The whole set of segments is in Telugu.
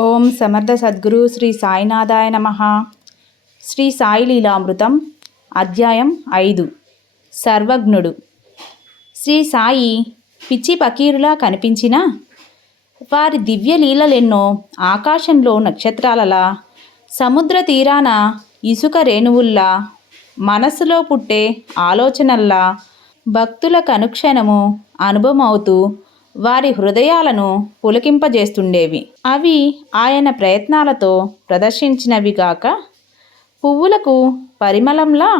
ఓం సమర్థ సద్గురు శ్రీ సాయినాథాయ నమః. శ్రీ సాయి లీలామృతం అధ్యాయం 5. సర్వజ్ఞుడు. శ్రీ సాయి పిచ్చి పకీరులా కనిపించినా వారి దివ్య లీలలెన్నో ఆకాశంలో నక్షత్రాలలా, సముద్ర తీరాన ఇసుక రేణువుల్లా, మనస్సులో పుట్టే ఆలోచనల్లా భక్తులకు అనుక్షణము అనుభవం అవుతూ వారి హృదయాలను పులకింపజేస్తుండేవి. అవి ఆయన ప్రయత్నాలతో ప్రదర్శించినవిగాక పువ్వులకు పరిమళంలా,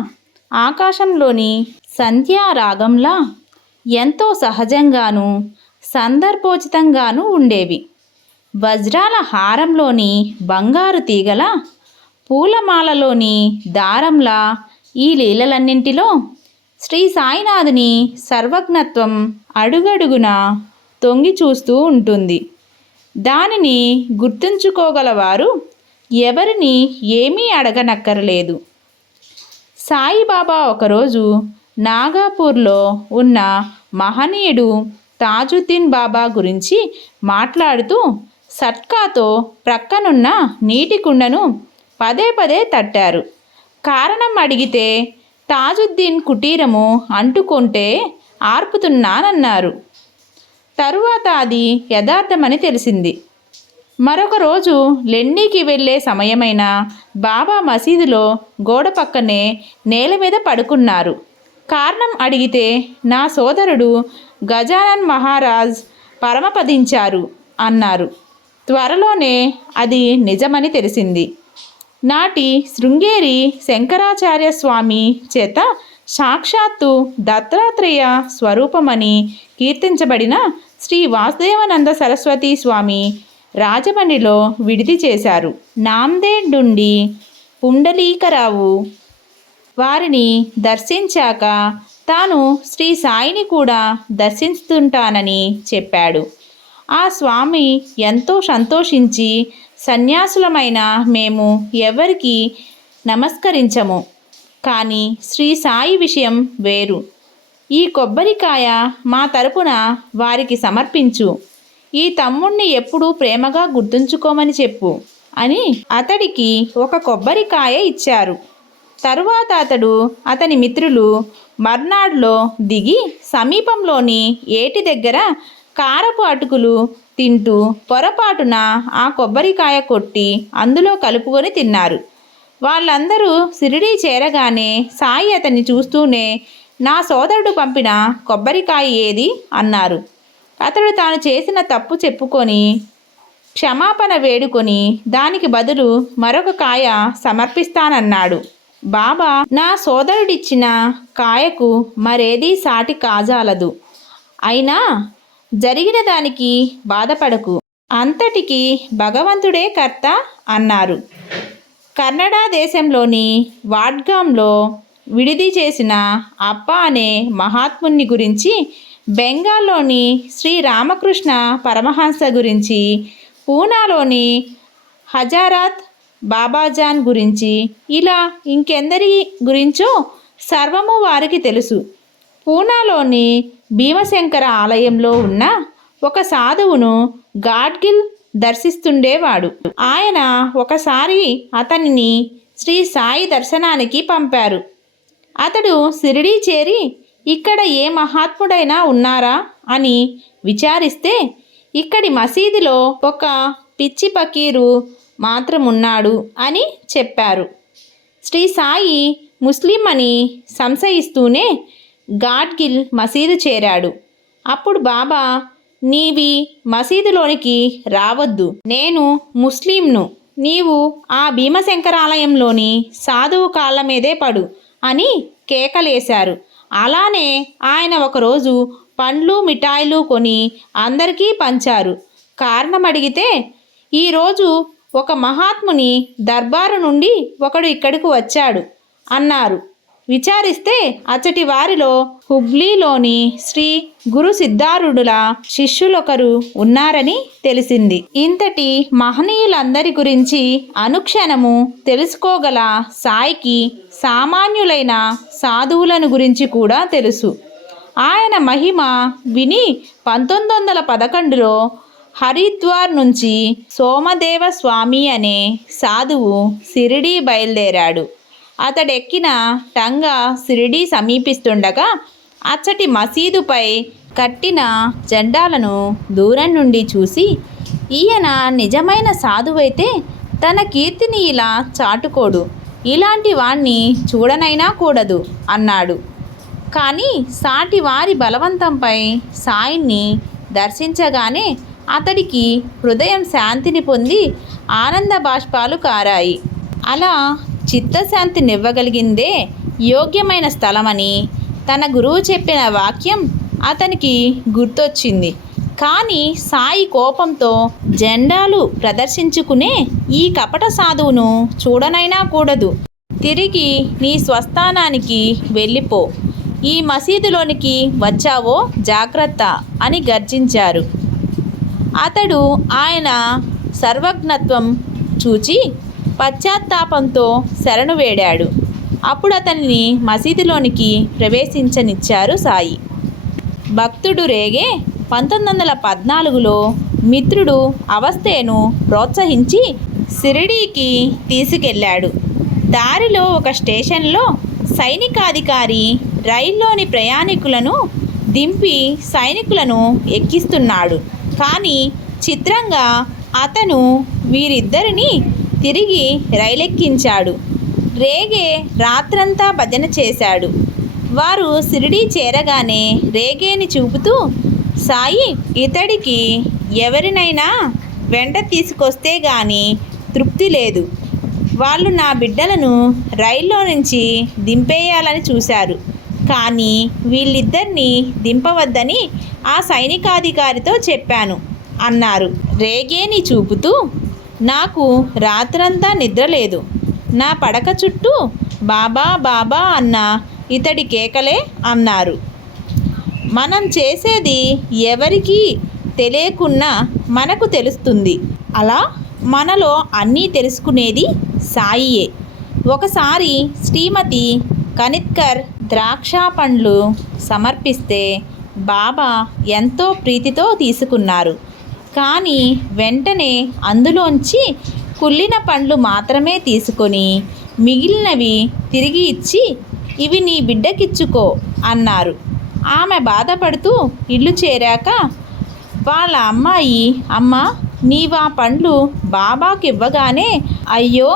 ఆకాశంలోని సంధ్యారాగంలా ఎంతో సహజంగానూ సందర్భోచితంగానూ ఉండేవి. వజ్రాల హారంలోని బంగారు తీగల, పూలమాలలోని దారంలా ఈ లీలలన్నింటిలో శ్రీ సాయినాథుని సర్వజ్ఞత్వం అడుగడుగునా తొంగి చూస్తూ ఉంటుంది. దానిని గుర్తుంచుకోగలవారు ఎవరిని ఏమీ అడగనక్కరలేదు. సాయిబాబా ఒకరోజు నాగాపూర్లో ఉన్న మహనీయుడు తాజుద్దీన్ బాబా గురించి మాట్లాడుతూ సట్కాతో ప్రక్కనున్న నీటి కుండను పదే పదే తట్టారు. కారణం అడిగితే తాజుద్దీన్ కుటీరము అంటుకుంటే ఆర్పుతున్నానన్నారు. తరువాత అది యథార్థమని తెలిసింది. మరొక రోజు లెండీకి వెళ్ళే సమయమైన బాబా మసీదులో గోడ పక్కనే నేల మీద పడుకున్నారు. కారణం అడిగితే నా సోదరుడు గజానన్ మహారాజ్ పరమపదించారు అన్నారు. త్వరలోనే అది నిజమని తెలిసింది. నాటి శృంగేరి శంకరాచార్య స్వామి చేత సాక్షాత్తు దత్తాత్రేయ స్వరూపమని కీర్తించబడిన శ్రీ వాసుదేవానంద సరస్వతి స్వామి రాజమండ్రిలో విడిది చేశారు. నాందేడ్ నుండి పుండలీకరావు వారిని దర్శించాక తాను శ్రీ సాయిని కూడా దర్శిస్తుంటానని చెప్పాడు. ఆ స్వామి ఎంతో సంతోషించి, సన్యాసులమైన మేము ఎవరికి నమస్కరించము, కానీ శ్రీ సాయి విషయం వేరు. ఈ కొబ్బరికాయ మా తరపున వారికి సమర్పించు, ఈ తమ్ముణ్ణి ఎప్పుడూ ప్రేమగా గుర్తుంచుకోమని చెప్పు అని అతడికి ఒక కొబ్బరికాయ ఇచ్చారు. తరువాత అతని మిత్రులు మర్నాడ్లో దిగి సమీపంలోని ఏటి దగ్గర కారపు అటుకులు తింటూ పొరపాటున ఆ కొబ్బరికాయ కొట్టి అందులో కలుపుకొని తిన్నారు. వాళ్ళందరూ షిరిడీ చేరగానే సాయి అతన్ని చూస్తూనే నా సోదరుడు పంపిన కొబ్బరికాయ ఏది అన్నారు. అతడు తాను చేసిన తప్పు చెప్పుకొని క్షమాపణ వేడుకొని దానికి బదులు మరొక కాయ సమర్పిస్తానన్నాడు. బాబా నా సోదరుడిచ్చిన కాయకు మరేదీ సాటి కాజాలదు. అయినా జరిగిన దానికి బాధపడకు, అంతటికి భగవంతుడే కర్త అన్నారు. కన్నడ దేశంలోని వాడ్గాంలో విడిది చేసిన అప్ప అనే మహాత్ముని గురించి, బెంగాల్లోని శ్రీ రామకృష్ణ పరమహంస గురించి, పూనాలోని హజారత్ బాబాజాన్ గురించి, ఇలా ఇంకెందరి గురించో సర్వము వారికి తెలుసు. పూనాలోని భీమశంకర ఆలయంలో ఉన్న ఒక సాధువును గాడ్గిల్ దర్శిస్తుండేవాడు. ఆయన ఒకసారి అతనిని శ్రీ సాయి దర్శనానికి పంపారు. అతడు షిరిడీ చేరి ఇక్కడ ఏ మహాత్ముడైనా ఉన్నారా అని విచారిస్తే ఇక్కడి మసీదులో ఒక పిచ్చి పకీరు మాత్రం ఉన్నాడు అని చెప్పారు. శ్రీ సాయి ముస్లిం అని సంశయిస్తూనే గాడ్గిల్ మసీదు చేరాడు. అప్పుడు బాబా, నీవి మసీదులోనికి రావద్దు, నేను ముస్లింను, నీవు ఆ భీమశంకరాలయంలోని సాధువు కాళ్ళ మీదే పడు అని కేకలేశారు. అలానే ఆయన ఒకరోజు పండ్లు మిఠాయిలు కొని అందరికీ పంచారు. కారణం అడిగితే ఈరోజు ఒక మహాత్ముని దర్బారు నుండి ఒకడు ఇక్కడికి వచ్చాడు అన్నారు. విచారిస్తే అచ్చటి వారిలో హుబ్లీలోని శ్రీ గురు సిద్ధారుడుల శిష్యులొకరు ఉన్నారని తెలిసింది. ఇంతటి మహనీయులందరి గురించి అనుక్షణము తెలుసుకోగల సాయికి సామాన్యులైన సాధువులను గురించి కూడా తెలుసు. ఆయన మహిమ విని 1911లో హరిద్వార్ నుంచి సోమదేవ స్వామి అనే సాధువు షిరిడీ బయలుదేరాడు. అతడెక్కిన టంగా షిరిడీ సమీపిస్తుండగా అచ్చటి మసీదుపై కట్టిన జెండాలను దూరం నుండి చూసి, ఈయన నిజమైన సాధువైతే తన కీర్తిని ఇలా చాటుకోడు, ఇలాంటి వాణ్ణి చూడనైనా కూడదు అన్నాడు. కానీ సాటి వారి బలవంతంపై సాయిని దర్శించగానే అతడికి హృదయం శాంతిని పొంది ఆనంద బాష్పాలు కారాయి. అలా చిత్తశాంతినివ్వగలిగిందే యోగ్యమైన స్థలమని తన గురువు చెప్పిన వాక్యం అతనికి గుర్తొచ్చింది. కానీ సాయి కోపంతో, జెండాలు ప్రదర్శించుకునే ఈ కపట సాధువును చూడనైనా కూడదు, తిరిగి నీ స్వస్థానానికి వెళ్ళిపో, ఈ మసీదులోనికి వచ్చావో జాగ్రత్త అని గర్జించారు. అతడు ఆయన సర్వజ్ఞత్వం చూచి పశ్చాత్తాపంతో శరణు వేడాడు. అప్పుడు అతన్ని మసీదులోనికి ప్రవేశించనిచ్చారు సాయి. భక్తుడు రేగే 1914లో మిత్రుడు అవస్థేను ప్రోత్సహించి షిరిడీకి తీసుకెళ్ళాడు. దారిలో ఒక స్టేషన్లో సైనికాధికారి రైల్లోని ప్రయాణికులను దింపి సైనికులను ఎక్కిస్తున్నాడు. కానీ చిత్రంగా అతను వీరిద్దరిని తిరిగి రైలెక్కించాడు. రేగే రాత్రంతా భజన చేశాడు. వారు షిరిడీ చేరగానే రేగేని చూపుతూ, సాయి, ఇతడికి ఎవరినైనా వెంట తీసుకొస్తే గాని తృప్తి లేదు. వాళ్ళు నా బిడ్డలను రైల్లో నుంచి దింపేయాలని చూశారు. కానీ వీళ్ళిద్దరినీ దింపవద్దని ఆ సైనికాధికారితో చెప్పాను అన్నారు. రేగేని చూపుతూ, నాకు రాత్రంతా నిద్ర లేదు. నా పడక చుట్టూ బాబా బాబా అన్న ఇతడి కేకలే అన్నారు. మనం చేసేది ఎవరికీ తెలియకున్నా మనకు తెలుస్తుంది. అలా మనలో అన్నీ తెలుసుకునేది సాయియే. ఒకసారి శ్రీమతి కనిత్కర్ ద్రాక్ష పండ్లు సమర్పిస్తే బాబా ఎంతో ప్రీతితో తీసుకున్నారు. కానీ వెంటనే అందులోంచి కుళ్ళిన పండ్లు మాత్రమే తీసుకొని మిగిలినవి తిరిగి ఇచ్చి, ఇవి నీ బిడ్డకిచ్చుకో అన్నారు. ఆమె బాధపడుతూ ఇల్లు చేరాక వాళ్ళ అమ్మాయి, అమ్మ, నీవా పండ్లు బాబాకివ్వగానే, అయ్యో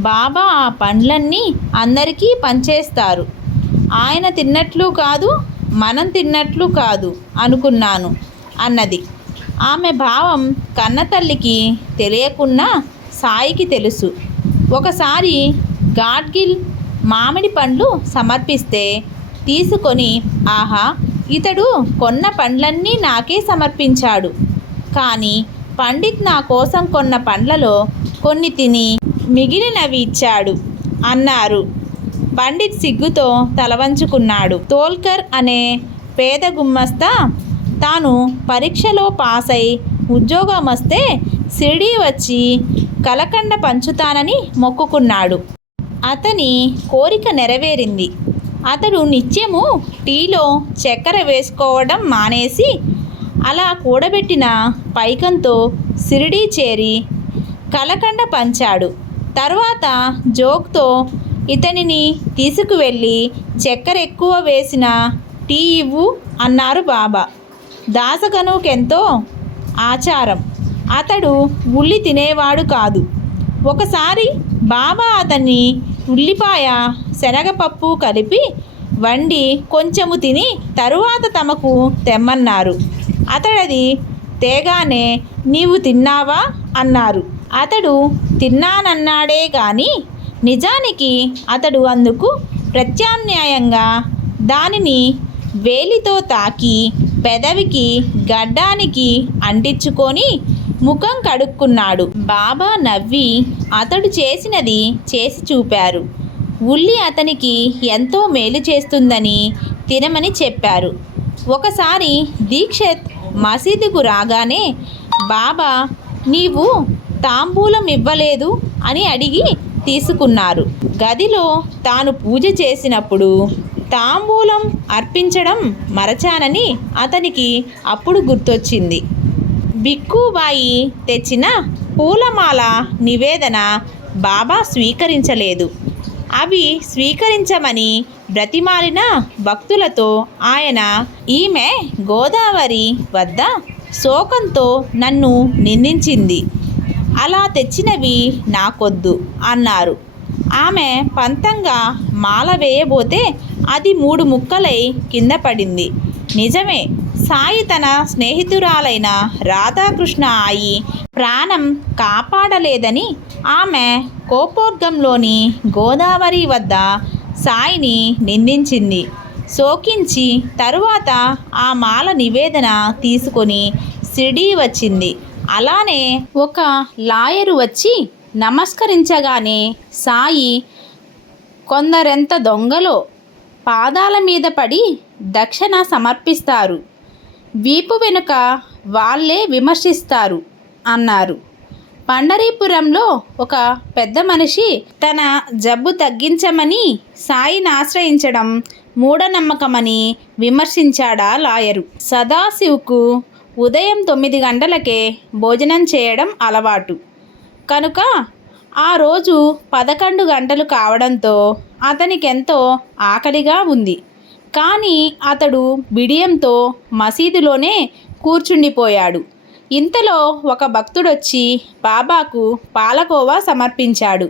బాబా ఆ పండ్లన్నీ అందరికీ పంచేస్తారు, ఆయన తిన్నట్లు కాదు, మనం తిన్నట్లు కాదు అనుకున్నాను అన్నది. ఆమె భావం కన్నతల్లికి తెలియకున్నా సాయికి తెలుసు. ఒకసారి గాడ్గిల్ మామిడి పండ్లు సమర్పిస్తే తీసుకొని, ఆహా, ఇతడు కొన్న పండ్లన్నీ నాకే సమర్పించాడు, కానీ పండిత్ నా కోసం కొన్న పండ్లలో కొన్ని తిని మిగిలినవి ఇచ్చాడు అన్నారు. పండిత్ సిగ్గుతో తలవంచుకున్నాడు. తోల్కర్ అనే పేద గుమ్మస్తా తాను పరీక్షలో పాసై ఉద్యోగం వస్తే షిరిడీ వచ్చి కలకండ పంచుతానని మొక్కుకున్నాడు. అతని కోరిక నెరవేరింది. అతడు నిత్యము టీలో చక్కెర వేసుకోవడం మానేసి అలా కూడబెట్టిన పైకంతో షిరిడీ చేరి కలకండ పంచాడు. తర్వాత జోక్తో ఇతనిని తీసుకువెళ్ళి చక్కెర ఎక్కువ వేసిన టీ ఇవ్వు అన్నారు బాబా. దాసగనుకెంతో ఆచారం. అతడు ఉల్లి తినేవాడు కాదు. ఒకసారి బాబా అతన్ని ఉల్లిపాయ శనగపప్పు కలిపి వండి కొంచెము తిని తరువాత తమకు తెమ్మన్నారు. అతడది తేగానే, నీవు తిన్నావా అన్నారు. అతడు తిన్నానన్నాడే కానీ నిజానికి అతడు అందుకు ప్రత్యామ్నాయంగా దానిని వేలితో తాకి పెదవికి గడ్డానికి అంటించుకొని ముఖం కడుక్కున్నాడు. బాబా నవ్వి అతడు చేసినది చేసి చూపారు. ఉల్లి అతనికి ఎంతో మేలు చేస్తుందని తినమని చెప్పారు. ఒకసారి దీక్షత్ మసీదుకు రాగానే బాబా, నీవు తాంబూలం ఇవ్వలేదు అని అడిగి తీసుకున్నారు. గదిలో తాను పూజ చేసినప్పుడు తాంబూలం అర్పించడం మరచానని అతనికి అప్పుడు గుర్తొచ్చింది. బిక్కుబాయి తెచ్చిన పూలమాల నివేదన బాబా స్వీకరించలేదు. అవి స్వీకరించమని బ్రతిమాలిన భక్తులతో ఆయన, ఈమె గోదావరి వద్ద శోకంతో నన్ను నిందించింది, అలా తెచ్చినవి నాకొద్దు అన్నారు. ఆమె పంతంగా మాల వేయబోతే అది 3 ముక్కలై కింద పడింది. నిజమే, సాయి తన స్నేహితురాలైన రాధాకృష్ణ అయి ప్రాణం కాపాడలేదని ఆమె కోపోర్గంలోని గోదావరి వద్ద సాయిని నిందించింది. శోకించి తరువాత ఆ మాల నివేదన తీసుకొని షిరిడీ వచ్చింది. అలానే ఒక లాయరు వచ్చి నమస్కరించగానే సాయి కొందరెంత దొంగలో పాదాల మీద పడి దక్షిణ సమర్పిస్తారు, వీపు వెనుక వాళ్ళే విమర్శిస్తారు అన్నారు. పండరీపురంలో ఒక పెద్ద మనిషి తన జబ్బు తగ్గించమని సాయిని ఆశ్రయించడం మూఢనమ్మకమని విమర్శించాడా లాయరు. సదాశివ్కు ఉదయం 9 గంటలకే భోజనం చేయడం అలవాటు కనుక ఆ రోజు 11 గంటలు కావడంతో అతనికెంతో ఆకలిగా ఉంది. కానీ అతడు బిడియంతో మసీదులోనే కూర్చుండిపోయాడు. ఇంతలో ఒక భక్తుడొచ్చి బాబాకు పాలకోవా సమర్పించాడు.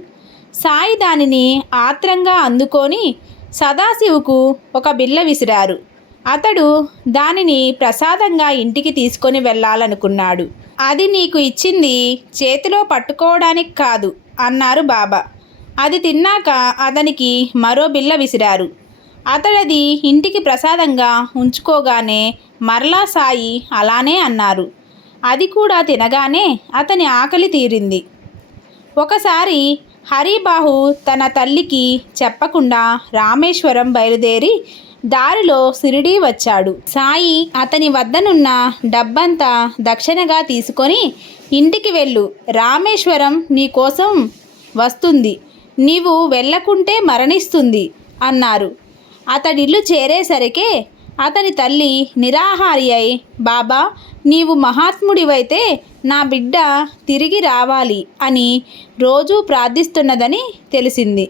సాయి దానిని ఆత్రంగా అందుకొని సదాశివ్కు ఒక బిళ్ళ విసిరారు. అతడు దానిని ప్రసాదంగా ఇంటికి తీసుకొని వెళ్ళాలనుకున్నాడు. అది నీకు ఇచ్చింది చేతిలో పట్టుకోవడానికి కాదు అన్నారు బాబా. అది తిన్నాక అతనికి మరో బిళ్ళ విసిరారు. అతడది ఇంటికి ప్రసాదంగా ఉంచుకోగానే మరలా సాయి అలానే అన్నారు. అది కూడా తినగానే అతని ఆకలి తీరింది. ఒకసారి హరిబాహు తన తల్లికి చెప్పకుండా రామేశ్వరం బయలుదేరి దారిలో షిరిడీ వచ్చాడు. సాయి అతని వద్దనున్న డబ్బంతా దక్షిణగా తీసుకొని, ఇంటికి వెళ్ళు, రామేశ్వరం నీ కోసం వస్తుంది, నీవు వెళ్ళకుంటే మరణిస్తుంది అన్నారు. అతడిల్లు చేరేసరికే అతని తల్లి నిరాహారి అయి, బాబా నీవు మహాత్ముడివైతే నా బిడ్డ తిరిగి రావాలి అని రోజూ ప్రార్థిస్తున్నదని తెలిసింది.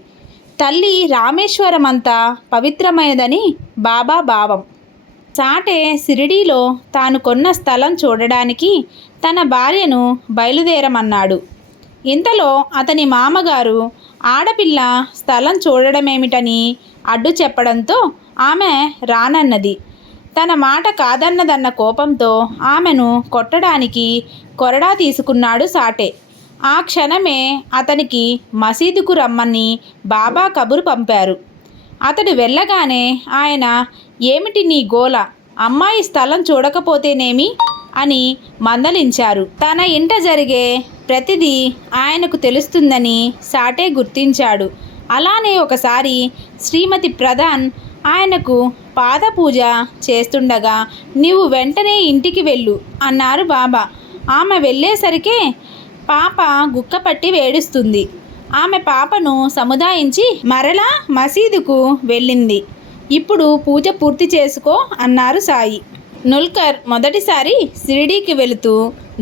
తల్లి రామేశ్వరం అంతా పవిత్రమైనదని బాబా భావం. సాటే షిరిడీలో తాను కొన్న స్థలం చూడడానికి తన భార్యను బయలుదేరమన్నాడు. ఇంతలో అతని మామగారు ఆడపిల్ల స్థలం చూడడమేమిటని అడ్డు చెప్పడంతో ఆమె రానన్నది. తన మాట కాదన్నదన్న కోపంతో ఆమెను కొట్టడానికి కొరడా తీసుకున్నాడు సాటే. ఆ క్షణమే అతనికి మసీదుకు రమ్మని బాబా కబురు పంపారు. అతడు వెళ్ళగానే ఆయన, ఏమిటి నీ గోల, అమ్మాయి స్థలం చూడకపోతేనేమి అని మందలించారు. తన ఇంట జరిగే ప్రతిదీ ఆయనకు తెలుస్తుందని సాటే గుర్తించాడు. అలానే ఒకసారి శ్రీమతి ప్రధాన్ ఆయనకు పాదపూజ చేస్తుండగా, నీవు వెంటనే ఇంటికి వెళ్ళు అన్నారు బాబా. ఆమె వెళ్ళేసరికే పాప గుక్కపట్టి వేడుస్తుంది. ఆమె పాపను సముదాయించి మరలా మసీదుకు వెళ్ళింది. ఇప్పుడు పూజ పూర్తి చేసుకో అన్నారు సాయి. నుల్కర్ మొదటిసారి షిరిడీకి వెళుతూ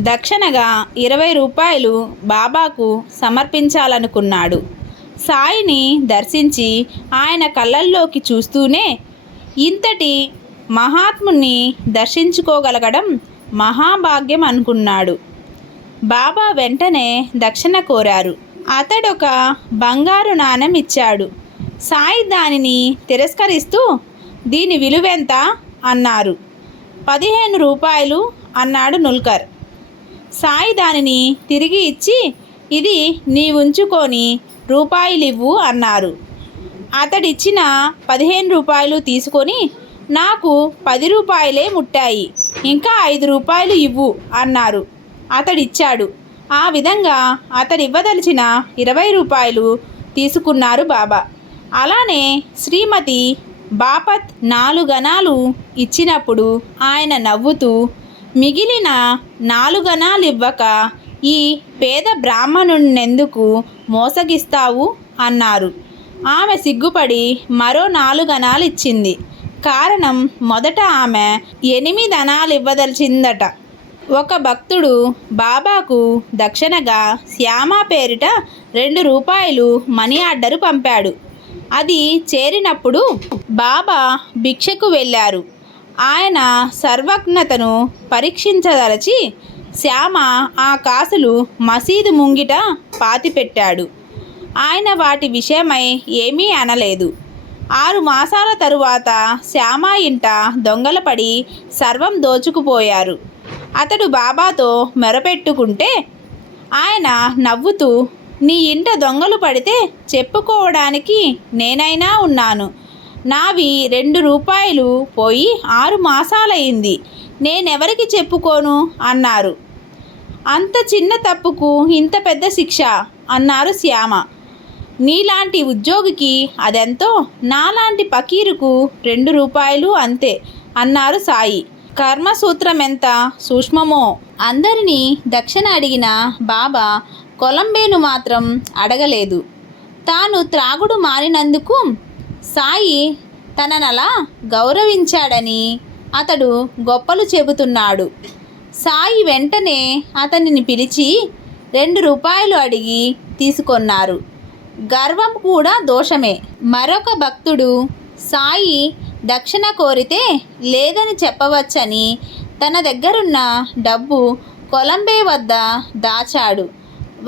దక్షిణగా 20 రూపాయలు బాబాకు సమర్పించాలనుకున్నాడు. సాయిని దర్శించి ఆయన కళ్ళల్లోకి చూస్తూనే, ఇంతటి మహాత్ముని దర్శించుకోగలగడం మహాభాగ్యం అనుకున్నాడు. బాబా వెంటనే దక్షిణ కోరారు. అతడొక బంగారు నాణెం ఇచ్చాడు. సాయి దానిని తిరస్కరిస్తూ, దీని విలువెంత అన్నారు. 15 రూపాయలు అన్నాడు నుల్కర్. సాయి దానిని తిరిగి ఇచ్చి, ఇది నీ ఉంచుకొని రూపాయలివ్వు అన్నారు. అతడిచ్చిన 15 రూపాయలు తీసుకొని, నాకు 10 రూపాయలే ముట్టాయి, ఇంకా 5 రూపాయలు ఇవ్వు అన్నారు. అతడిచ్చాడు. ఆ విధంగా అతడివ్వదలిచిన 20 రూపాయలు తీసుకున్నారు బాబా. అలానే శ్రీమతి బాపత్ 4 అణాలు ఇచ్చినప్పుడు ఆయన నవ్వుతూ, మిగిలిన 4 అణాలు ఇవ్వక ఈ పేద బ్రాహ్మణుణ్ణెందుకు మోసగిస్తావు అన్నారు. ఆమె సిగ్గుపడి మరో 4 అణాలు ఇచ్చింది. కారణం, మొదట ఆమె 8 అణాలు ఇవ్వదలిచిందట. ఒక భక్తుడు బాబాకు దక్షిణగా శ్యామ పేరిట 2 రూపాయలు మనీ ఆర్డరు పంపాడు. అది చేరినప్పుడు బాబా భిక్షకు వెళ్ళారు. ఆయన సర్వజ్ఞతను పరీక్షించదలచి శ్యామ ఆ కాసులు మసీదు ముంగిట పాతిపెట్టాడు. ఆయన వాటి విషయమై ఏమీ అనలేదు. 6 మాసాల తరువాత శ్యామ ఇంట దొంగల పడి సర్వం దోచుకుపోయారు. అతడు బాబాతో మొరపెట్టుకుంటే ఆయన నవ్వుతూ, నీ ఇంట దొంగలు పడితే చెప్పుకోవడానికి నేనైనా ఉన్నాను. నావి 2 రూపాయలు పోయి 6 మాసాలయ్యింది. నేనెవరికి చెప్పుకోను అన్నారు. అంత చిన్న తప్పుకు ఇంత పెద్ద శిక్ష అన్నారు శ్యామ. నీలాంటి ఉద్యోగికి అదెంతో, నాలాంటి పకీరుకు 2 రూపాయలు అంతే అన్నారు సాయి. కర్మసూత్రం ఎంత సూక్ష్మమో. అందరినీ దక్షిణ అడిగిన బాబా కొలంబేను మాత్రం అడగలేదు. తాను త్రాగుడు మానినందుకు సాయి తననలా గౌరవించాడని అతడు గొప్పలు చెబుతున్నాడు. సాయి వెంటనే అతనిని పిలిచి 2 రూపాయలు అడిగి తీసుకొన్నారు. గర్వం కూడా దోషమే. మరొక భక్తుడు సాయి దక్షిణ కోరితే లేదని చెప్పవచ్చని తన దగ్గరున్న డబ్బు కొలంబే వద్ద దాచాడు.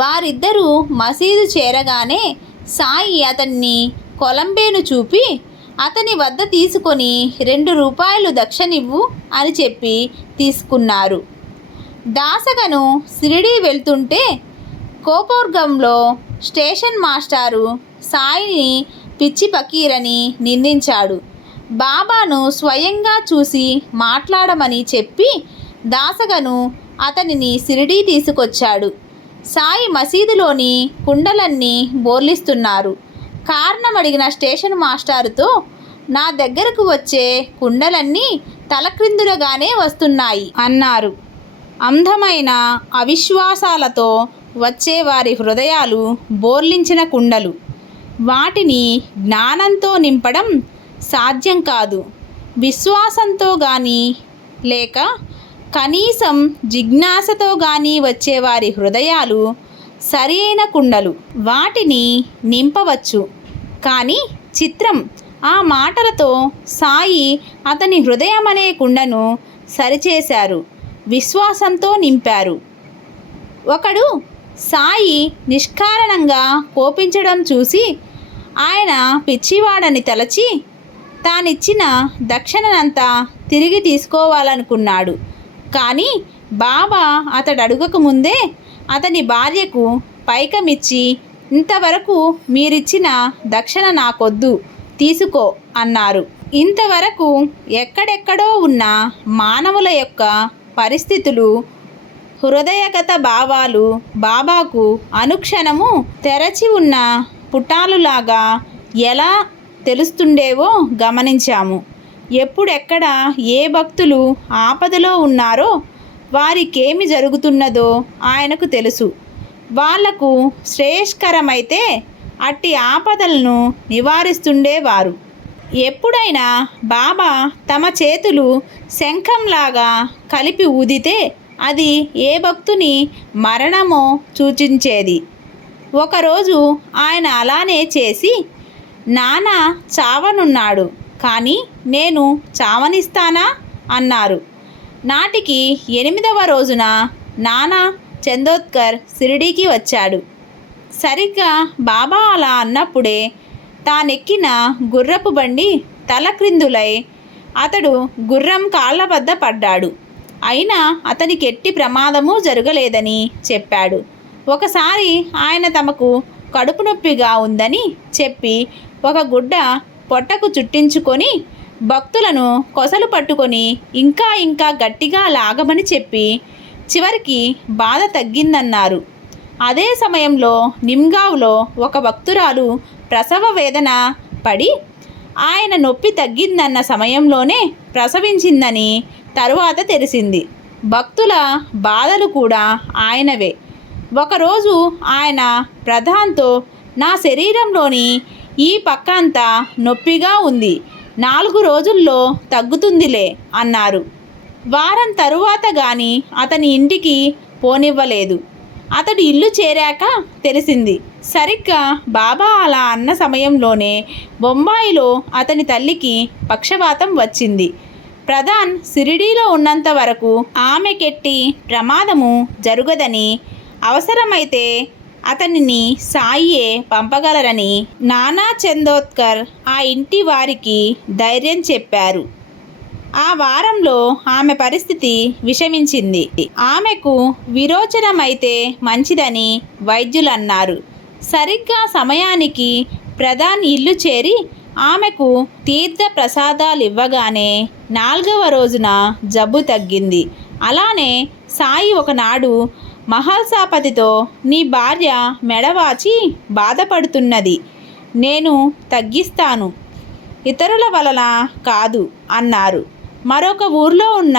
వారిద్దరూ మసీదు చేరగానే సాయి అతన్ని కొలంబేను చూపి అతని వద్ద తీసుకొని 2 రూపాయలు దక్షిణివ్వు అని చెప్పి తీసుకున్నారు. దాసగను షిరిడీ వెళ్తుంటే కోపర్గంలో స్టేషన్ మాస్టారు సాయిని పిచ్చి పకీరని నిందించాడు. బాబాను స్వయంగా చూసి మాట్లాడమని చెప్పి దాసగను అతనిని షిరిడీ తీసుకొచ్చాడు. సాయి మసీదులోని కుండలన్నీ బోర్లిస్తున్నారు. కారణం అడిగిన స్టేషన్ మాస్టారుతో, నా దగ్గరకు వచ్చే కుండలన్నీ తలక్రిందులుగానే వస్తున్నాయి అన్నారు. అందమైన అవిశ్వాసాలతో వచ్చే వారి హృదయాలు బోర్లించిన కుండలు. వాటిని జ్ఞానంతో నింపడం సాధ్యం కాదు. విశ్వాసంతో కానీ లేక కనీసం జిజ్ఞాసతో కానీ వచ్చేవారి హృదయాలు సరి అయిన కుండలు. వాటిని నింపవచ్చు. కానీ చిత్రం, ఆ మాటలతో సాయి అతని హృదయం అనే కుండను సరిచేశారు, విశ్వాసంతో నింపారు. ఒకడు సాయి నిష్కారణంగా కోపించడం చూసి ఆయన పిచ్చివాడని తలచి తానిచ్చిన దక్షిణనంతా తిరిగి తీసుకోవాలనుకున్నాడు. కానీ బాబా అతడు అడగకముందే అతని భార్యకు పైకమిచ్చి, ఇంతవరకు మీరిచ్చిన దక్షిణ నాకొద్దు, తీసుకో అన్నారు. ఇంతవరకు ఎక్కడెక్కడో ఉన్న మానవుల యొక్క పరిస్థితులు, హృదయగత భావాలు బాబాకు అనుక్షణము తెరచి ఉన్న పుటాలులాగా ఎలా తెలుస్తుండేవో గమనించాము. ఎప్పుడెక్కడ ఏ భక్తులు ఆపదలో ఉన్నారో, వారికేమి జరుగుతున్నదో ఆయనకు తెలుసు. వాళ్లకు శ్రేయస్కరమైతే అట్టి ఆపదలను నివారిస్తుండేవారు. ఎప్పుడైనా బాబా తమ చేతులు శంఖంలాగా కలిపి ఊదితే అది ఏ భక్తుని మరణమో సూచించేది. ఒకరోజు ఆయన అలానే చేసి, నాన్న చావనున్నాడు, కానీ నేను చావనిస్తానా అన్నారు. నాటికి 8వ రోజున నానా చందోద్కర్ షిరిడీకి వచ్చాడు. సరిగ్గా బాబా అలా అన్నప్పుడే తానెక్కిన గుర్రపు బండి తలక్రిందులై అతడు గుర్రం కాళ్ళ వద్ద పడ్డాడు. అయినా అతనికి ఎట్టి ప్రమాదము జరగలేదని చెప్పాడు. ఒకసారి ఆయన తమకు కడుపు నొప్పిగా ఉందని చెప్పి ఒక గుడ్డ పొట్టకు చుట్టించుకొని భక్తులను కొసలు పట్టుకొని ఇంకా ఇంకా గట్టిగా లాగమని చెప్పి చివరికి బాధ తగ్గిందన్నారు. అదే సమయంలో నిమ్గావ్లో ఒక భక్తురాలు ప్రసవ వేదన పడి ఆయన నొప్పి తగ్గిందన్న సమయంలోనే ప్రసవించిందని తరువాత తెలిసింది. భక్తుల బాధలు కూడా ఆయనవే. ఒకరోజు ఆయన ప్రధాన్తో, నా శరీరంలోని ఈ పక్క అంతా నొప్పిగా ఉంది, 4 రోజుల్లో తగ్గుతుందిలే అన్నారు. వారం తరువాత గాని అతని ఇంటికి పోనివ్వలేదు. అతడు ఇల్లు చేరాక తెలిసింది. సరిగ్గా బాబా అలా అన్న సమయంలోనే బొంబాయిలో అతని తల్లికి పక్షవాతం వచ్చింది. ప్రధాన్ షిరిడీలో ఉన్నంత వరకు ఆమెకెట్టి ప్రమాదము జరగదని, అవసరమైతే అతనిని సాయియే పంపగలరని నానా చందోద్కర్ ఆ ఇంటి వారికి ధైర్యం చెప్పారు. ఆ వారంలో ఆమె పరిస్థితి విషమించింది. ఆమెకు విరోచనమైతే మంచిదని వైద్యులు అన్నారు. సరిగ్గా సమయానికి ప్రధాన్ ఇల్లు చేరి ఆమెకు తీర్థ ప్రసాదాలు ఇవ్వగానే 4వ రోజున జబ్బు తగ్గింది. అలానే సాయి ఒకనాడు మహల్సాపతితో, నీ భార్య మెడవాచి బాధపడుతున్నది, నేను తగ్గిస్తాను, ఇతరుల వలన కాదు అన్నారు. మరొక ఊర్లో ఉన్న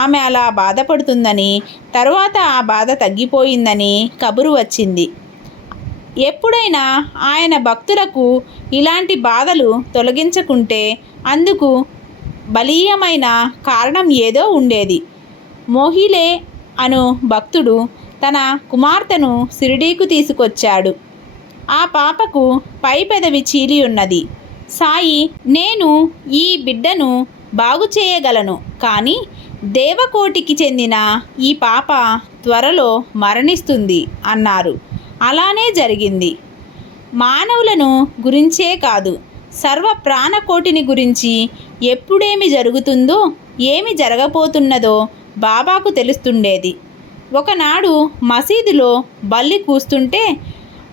ఆమె అలా బాధపడుతుందని, తరువాత ఆ బాధ తగ్గిపోయిందని కబురు వచ్చింది. ఎప్పుడైనా ఆయన భక్తులకు ఇలాంటి బాధలు తొలగించకుంటే అందుకు బలీయమైన కారణం ఏదో ఉండేది. మోహిలే అను భక్తుడు తన కుమార్తెను షిరిడీకు తీసుకొచ్చాడు. ఆ పాపకు పై పెదవి చీలి ఉన్నది. సాయి, నేను ఈ బిడ్డను బాగు చేయగలను, కానీ దేవకోటికి చెందిన ఈ పాప త్వరలో మరణిస్తుంది అన్నారు. అలానే జరిగింది. మానవులను గురించే కాదు, సర్వ ప్రాణకోటిని గురించి ఎప్పుడేమి జరుగుతుందో, ఏమి జరగబోతున్నదో బాబాకు తెలుస్తుండేది. ఒకనాడు మసీదులో బల్లి కూస్తుంటే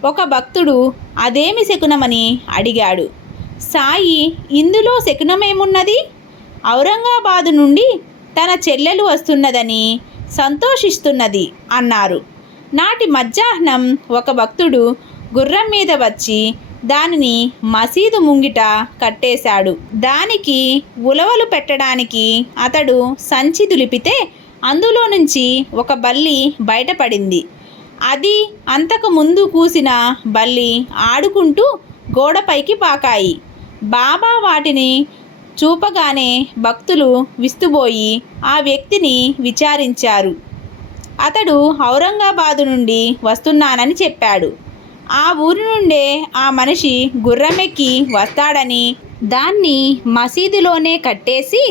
ఒక భక్తుడు అదేమి శకునమని అడిగాడు. సాయి, ఇందులో శకునమేమున్నది? ఔరంగాబాదు నుండి తన చెల్లెలు వస్తున్నదని సంతోషిస్తున్నది అన్నారు. నాటి మధ్యాహ్నం ఒక భక్తుడు గుర్రం మీద వచ్చి దానిని మసీదు ముంగిట కట్టేశాడు. దానికి ఉలవలు పెట్టడానికి అతడు సంచి దులిపితే అందులో నుంచి ఒక బల్లి బయటపడింది. అది అంతకు ముందు కూసిన బల్లి ఆడుకుంటూ గోడపైకి పాకాయి. బాబా వాటిని చూపగానే భక్తులు విస్తుబోయి ఆ వ్యక్తిని విచారించారు. అతడు ఔరంగాబాదు నుండి వస్తున్నానని చెప్పాడు. ఆ ఊరి నుండే ఆ మనిషి గుర్రమెక్కి వస్తాడని, దాన్ని మసీదులోనే కట్టేసి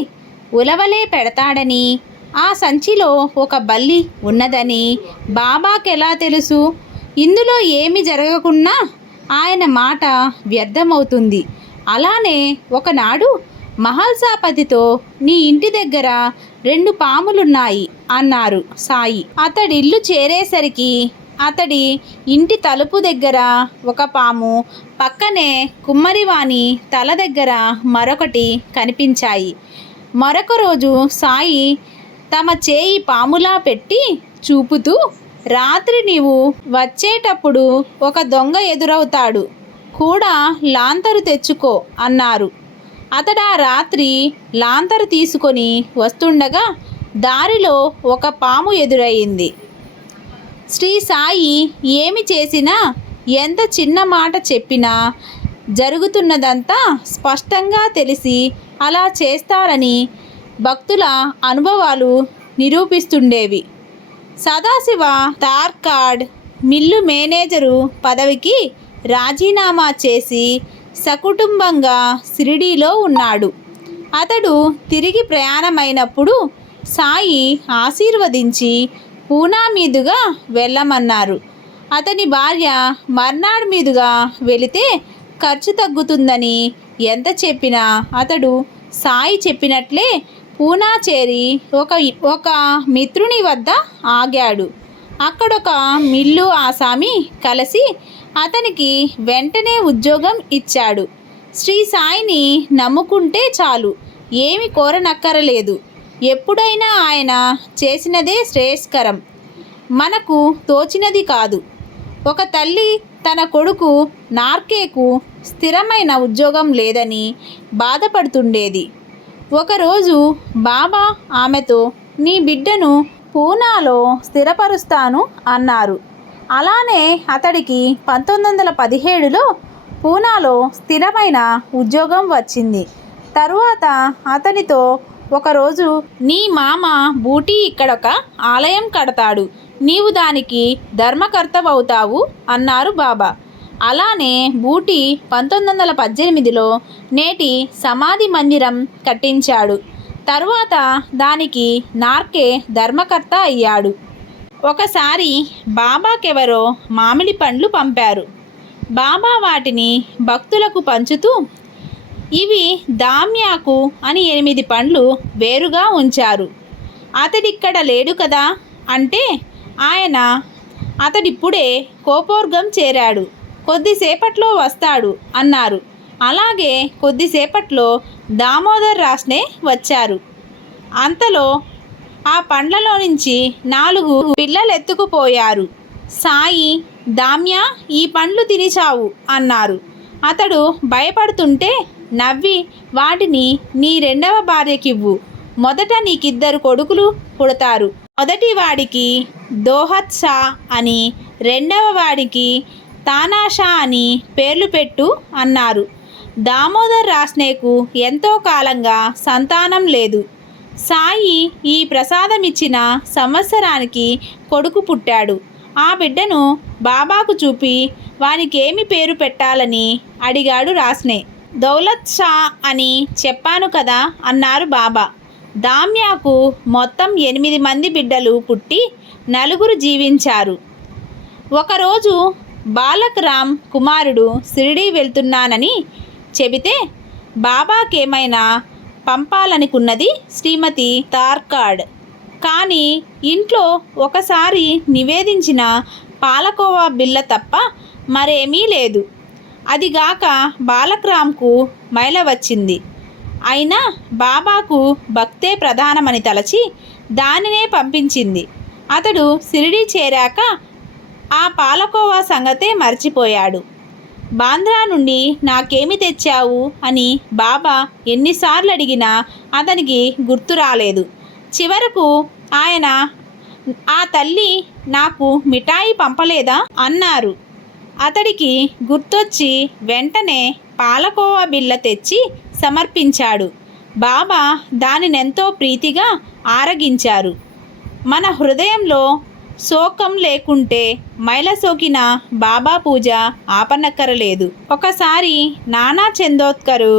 ఉలవలే పెడతాడని, ఆ సంచిలో ఒక బల్లి ఉన్నదని బాబాకెలా తెలుసు? ఇందులో ఏమి జరగకున్నా ఆయన మాట వ్యర్థమవుతుంది. అలానే ఒకనాడు మహల్సాపతితో, నీ ఇంటి దగ్గర 2 పాములున్నాయి అన్నారు సాయి. అతడిల్లు చేరేసరికి అతడి ఇంటి తలుపు దగ్గర ఒక పాము, పక్కనే కుమ్మరివాని తల దగ్గర మరొకటి కనిపించాయి. మరొక రోజు సాయి తమ చేయి పాములా పెట్టి చూపుతూ, రాత్రి నీవు వచ్చేటప్పుడు ఒక దొంగ ఎదురవుతాడు, కూడా లాంతరు తెచ్చుకో అన్నారు. అతడు ఆ రాత్రి లాంతరు తీసుకొని వస్తుండగా దారిలో ఒక పాము ఎదురయ్యింది. శ్రీ సాయి ఏమి చేసినా, ఎంత చిన్న మాట చెప్పినా జరుగుతున్నదంతా స్పష్టంగా తెలిసి అలా చేస్తారని భక్తుల అనుభవాలు నిరూపిస్తుండేవి. సదాశివ తార్కాడ్ మిల్లు మేనేజరు పదవికి రాజీనామా చేసి సకుటుంబంగా షిరిడీలో ఉన్నాడు. అతడు తిరిగి ప్రయాణమైనప్పుడు సాయి ఆశీర్వదించి పూనా మీదుగా వెళ్ళమన్నారు. అతని భార్య మర్నాడ్ మీదుగా వెళితే ఖర్చు తగ్గుతుందని ఎంత చెప్పినా అతడు సాయి చెప్పినట్లే పూనా చేరి ఒక మిత్రుని వద్ద ఆగాడు. అక్కడొక మిల్లు ఆసామి కలిసి అతనికి వెంటనే ఉద్యోగం ఇచ్చాడు. శ్రీ సాయిని నమ్ముకుంటే చాలు, ఏమి కోరనక్కరలేదు. ఎప్పుడైనా ఆయన చేసినదే శ్రేయస్కరం, మనకు తోచినది కాదు. ఒక తల్లి తన కొడుకు నార్కేకు స్థిరమైన ఉద్యోగం లేదని బాధపడుతుండేది. ఒకరోజు బాబా ఆమెతో, నీ బిడ్డను పూనాలో స్థిరపరుస్తాను అన్నారు. అలానే అతడికి 1917లో పూనాలో స్థిరమైన ఉద్యోగం వచ్చింది. తరువాత అతనితో ఒకరోజు నీ మామ బూటీ ఇక్కడొక ఆలయం కడతాడు, నీవు దానికి ధర్మకర్తవవుతావు అన్నారు బాబా. అలానే బూటీ 1918లో నేటి సమాధి మందిరం కట్టించాడు. తరువాత దానికి నార్కే ధర్మకర్త అయ్యాడు. ఒకసారి బాబాకెవరో మామిడి పండ్లు పంపారు. బాబా వాటిని భక్తులకు పంచుతూ ఇవి దామ్యాకు అని 8 పండ్లు వేరుగా ఉంచారు. అతడిక్కడ లేడు కదా అంటే అతడిప్పుడే కోపోర్గం చేరాడు, కొద్దిసేపట్లో వస్తాడు అన్నారు. అలాగే కొద్దిసేపట్లో దామోదర్ రాస్నే వచ్చారు. అంతలో ఆ పండ్లలో నుంచి 4 పిల్లలెత్తుకుపోయారు. సాయి, దామ్యా ఈ పండ్లు తినిచావు అన్నారు. అతడు భయపడుతుంటే నవ్వి వాటిని నీ 2వ భార్యకివ్వు, మొదట నీకిద్దరు కొడుకులు పుడతారు, మొదటి వాడికి దోహత్ షా అని, 2వ వాడికి తానాషా అని పేర్లు పెట్టు అన్నారు. దామోదర్ రాస్నేకు ఎంతో కాలంగా సంతానం లేదు. సాయి ఈ ప్రసాదమిచ్చిన సంవత్సరానికి కొడుకు పుట్టాడు. ఆ బిడ్డను బాబాకు చూపి వానికేమి పేరు పెట్టాలని అడిగాడు రాస్నే. దౌలత్ షా అని చెప్పాను కదా అన్నారు బాబా. దామ్యాకు మొత్తం 8 మంది బిడ్డలు పుట్టి 4 జీవించారు. ఒకరోజు బాలక్ రామ్ కుమారుడు షిరిడీ వెళ్తున్నానని చెబితే బాబాకేమైనా పంపాలనుకున్నది శ్రీమతి తార్కాడ్. కానీ ఇంట్లో ఒకసారి నివేదించిన పాలకోవా బిళ్ళ తప్ప మరేమీ లేదు. అదిగాక బాలక్రామ్కు మైల వచ్చింది. అయినా బాబాకు భక్తే ప్రధానమని తలచి దానినే పంపించింది. అతడు షిరిడీ చేరాక ఆ పాలకోవా సంగతే మర్చిపోయాడు. బాంద్రా నుండి నాకేమి తెచ్చావు అని బాబా ఎన్నిసార్లు అడిగినా అతనికి గుర్తు రాలేదు. చివరకు ఆయన ఆ తల్లి నాకు మిఠాయి పంపలేదా అన్నారు. అతడికి గుర్తొచ్చి వెంటనే పాలకోవా బిళ్ళ తెచ్చి సమర్పించాడు. బాబా దానినెంతో ప్రీతిగా ఆరగించారు. మన హృదయంలో శోకం లేకుంటే మైల సోకిన బాబా పూజ ఆపనక్కరలేదు. ఒకసారి నానా చందోద్కరు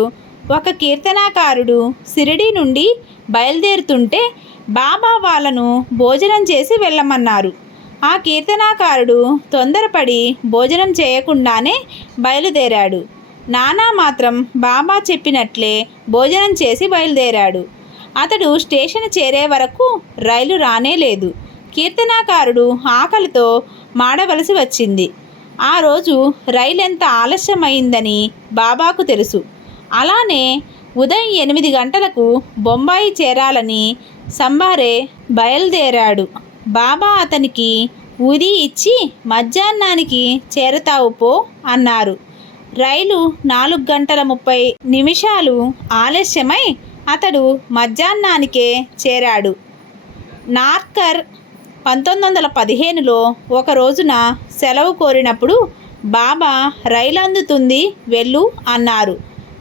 ఒక కీర్తనాకారుడు షిరిడీ నుండి బయలుదేరుతుంటే బాబా వాళ్ళను భోజనం చేసి వెళ్ళమన్నారు. ఆ కీర్తనాకారుడు తొందరపడి భోజనం చేయకుండానే బయలుదేరాడు. నానా మాత్రం బాబా చెప్పినట్లే భోజనం చేసి బయలుదేరాడు. అతడు స్టేషన్ చేరే వరకు రైలు రానే లేదు. కీర్తనాకారుడు ఆకలితో మాడవలసి వచ్చింది. ఆ రోజు రైలు ఎంత ఆలస్యమైందని బాబాకు తెలుసు. అలానే ఉదయం 8 గంటలకు బొంబాయి చేరాలని సంబారే బయలుదేరాడు. బాబా అతనికి ఉది ఇచ్చి మధ్యాహ్నానికి చేరతావు పో అన్నారు. రైలు 4 గంటల 30 నిమిషాలు ఆలస్యమై అతడు మధ్యాహ్నానికే చేరాడు. నార్కర్ 1915లో ఒక రోజున సెలవు కోరినప్పుడు బాబా రైలు అందుతుంది వెళ్ళు అన్నారు.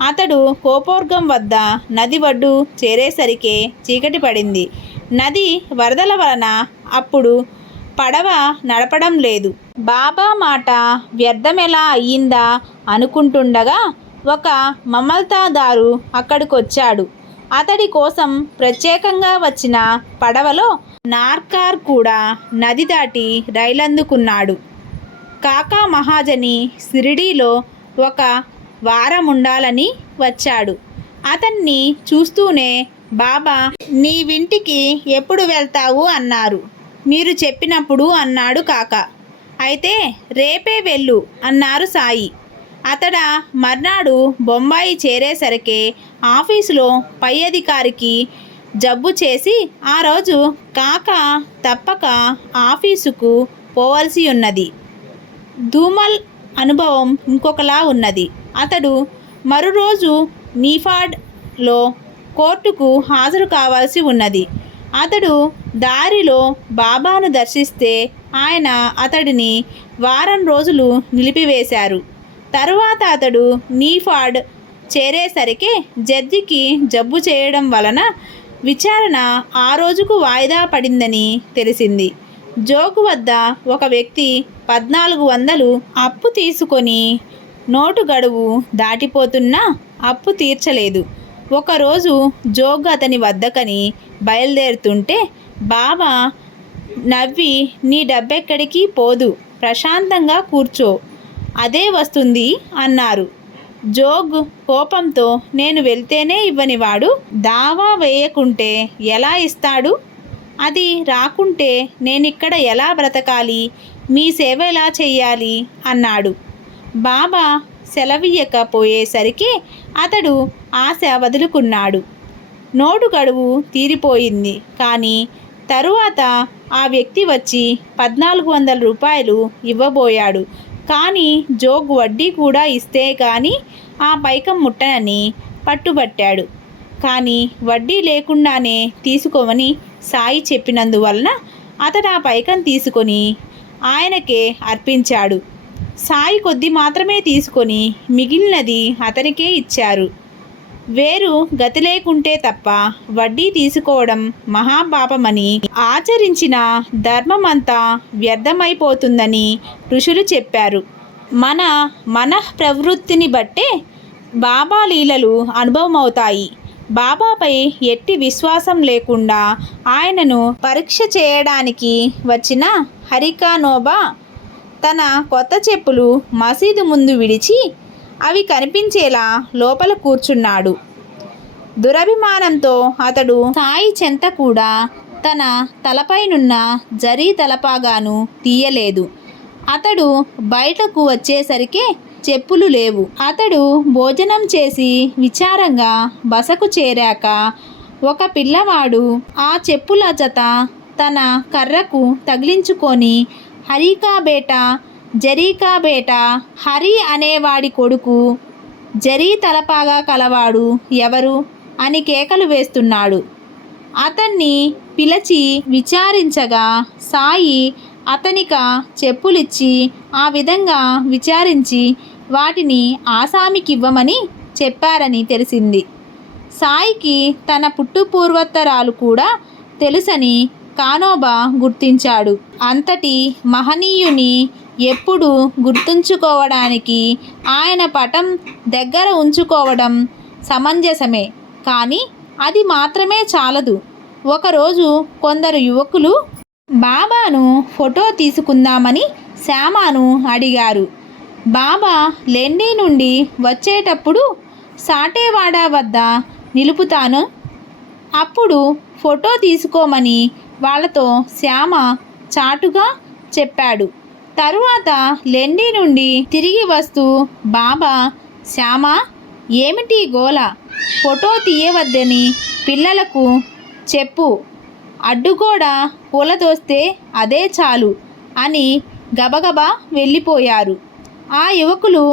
అతడు కోపోర్గం వద్ద నది ఒడ్డు చేరేసరికే చీకటి పడింది. నది వరదల వలన అప్పుడు పడవ నడపడం లేదు. బాబా మాట వ్యర్థమెలా అయ్యిందా అనుకుంటుండగా ఒక మమల్తాదారు అక్కడికొచ్చాడు. అతడి కోసం ప్రత్యేకంగా వచ్చిన పడవలో నార్కార్ కూడా నది దాటి రైలందుకున్నాడు. కాకా మహాజని షిరిడీలో ఒక వారముండాలని వచ్చాడు. అతన్ని చూస్తూనే బాబా నీవింటికి ఎప్పుడు వెళ్తావు అన్నారు. మీరు చెప్పినప్పుడు అన్నాడు కాకా. అయితే రేపే వెళ్ళు అన్నారు సాయి. అతడ మర్నాడు బొంబాయి చేరేసరికే ఆఫీసులో పై అధికారికి జబ్బు చేసి ఆ రోజు కాకా తప్పక ఆఫీసుకు పోవలసి ఉన్నది. ధూమల్ అనుభవం ఇంకొకలా ఉన్నది. అతడు మరురోజు నీఫాడ్లో కోర్టుకు హాజరు కావాల్సి ఉన్నది. అతడు దారిలో బాబాను దర్శిస్తే ఆయన అతడిని వారం రోజులు నిలిపివేశారు. తరువాత అతడు నీఫాడ్ చేరేసరికి జడ్జికి జబ్బు చేయడం వలన విచారణ ఆ రోజుకు వాయిదా పడిందని తెలిసింది. జోగు వద్ద ఒక వ్యక్తి 1400 అప్పు తీసుకొని నోటు గడువు దాటిపోతున్నా అప్పు తీర్చలేదు. ఒకరోజు జోగ్ అతని వద్దకని బయలుదేరుతుంటే బాబా నవ్వి, నీ డబ్బెక్కడికి పోదు, ప్రశాంతంగా కూర్చో, అదే వస్తుంది అన్నారు. జోగ్ కోపంతో, నేను వెళ్తేనే ఇవ్వనివాడు దావా వేయకుంటే ఎలా ఇస్తాడు? అది రాకుంటే నేనిక్కడ ఎలా బ్రతకాలి? మీ సేవ ఎలా చెయ్యాలి అన్నాడు. బాబా సెలవియ్యకపోయేసరికి అతడు ఆశ వదులుకున్నాడు. నోటు గడువు తీరిపోయింది. కానీ తరువాత ఆ వ్యక్తి వచ్చి 1400 రూపాయలు ఇవ్వబోయాడు. కానీ జోగ్ వడ్డీ కూడా ఇస్తే కానీ ఆ పైకం ముట్టనని పట్టుబట్టాడు. కానీ వడ్డీ లేకుండానే తీసుకోమని సాయి చెప్పినందువలన అతడు ఆ పైకం తీసుకొని ఆయనకే అర్పించాడు. సాయి కొద్ది మాత్రమే తీసుకొని మిగిలినది అతనికే ఇచ్చారు. వేరు గతి లేకుంటే తప్ప వడ్డీ తీసుకోవడం మహాపాపమని, ఆచరించిన ధర్మమంతా వ్యర్థమైపోతుందని ఋషులు చెప్పారు. మన మనఃప్రవృత్తిని బట్టే బాబా లీలలు అనుభవమవుతాయి. బాబాపై ఎట్టి విశ్వాసం లేకుండా ఆయనను పరీక్ష చేయడానికి వచ్చిన హరికానోబా తన కొత్త చెప్పులు మసీదు ముందు విడిచి అవి కనిపించేలా లోపల కూర్చున్నాడు. దురభిమానంతో అతడు సాయి చెంత కూడా తన తలపైనున్న జరీ తలపాగాను తీయలేదు. అతడు బయటకు వచ్చేసరికి చెప్పులు లేవు. అతడు భోజనం చేసి విచారంగా బసకు చేరాక ఒక పిల్లవాడు ఆ చెప్పుల జత తన కర్రకు తగిలించుకొని, హరికా బేటా, జరీకా బేటా, హరి అనేవాడి కొడుకు, జరీ తలపాగా కలవాడు ఎవరు అని కేకలు వేస్తున్నాడు. అతన్ని పిలిచి విచారించగా సాయి అతనిక చెప్పులిచ్చి ఆ విధంగా విచారించి వాటిని ఆసామికివ్వమని చెప్పారని తెలిసింది. సాయికి తన పుట్టుపూర్వోత్తరాలు కూడా తెలుసని కానోబా గుర్తించాడు. అంతటి మహనీయుని ఎప్పుడు గుర్తుంచుకోవడానికి ఆయన పటం దగ్గర ఉంచుకోవడం సమంజసమే. కానీ అది మాత్రమే చాలదు. ఒకరోజు కొందరు యువకులు బాబాను ఫోటో తీసుకుందామని శ్యామను అడిగారు. బాబా లెండి నుండి వచ్చేటప్పుడు సాటేవాడ వద్ద నిలుపుతాను, అప్పుడు ఫోటో తీసుకోమని వాళ్ళతో శ్యామ చాటుగా చెప్పాడు. తరువాత లెండి నుండి తిరిగి వస్తూ బాబా, శ్యామ, ఏమిటి గోల? ఫోటో తీయవద్దని పిల్లలకు చెప్పు, అడ్డుగోడ కూలదోస్తే అదే చాలు అని గబగబా వెళ్ళిపోయారు. ఆ యువకులు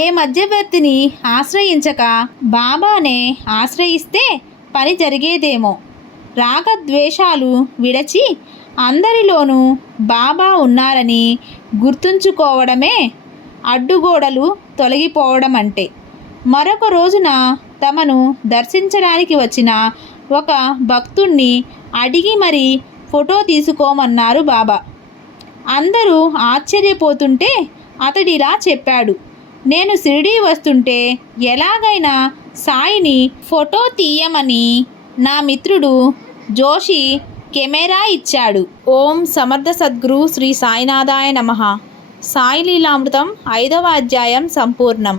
ఏ మధ్యవర్తిని ఆశ్రయించక బాబానే ఆశ్రయిస్తే పని జరిగేదేమో. రాగద్వేషాలు విడచి అందరిలోనూ బాబా ఉన్నారని గుర్తుంచుకోవడమే అడ్డుగోడలు తొలగిపోవడం అంటే. మరొక రోజున తమను దర్శించడానికి వచ్చిన ఒక భక్తుణ్ణి అడిగి మరీ ఫోటో తీసుకోమన్నారు బాబా. అందరూ ఆశ్చర్యపోతుంటే అతడిలా చెప్పాడు, నేను షిరిడీ వస్తుంటే ఎలాగైనా సాయిని ఫోటో తీయమని నా మిత్రుడు జోషి కెమెరా ఇచ్చాడు. ఓం సమర్థ సద్గురు శ్రీ సాయినాథాయ నమః. సాయి లీలామృతం 5వ అధ్యాయం సంపూర్ణం.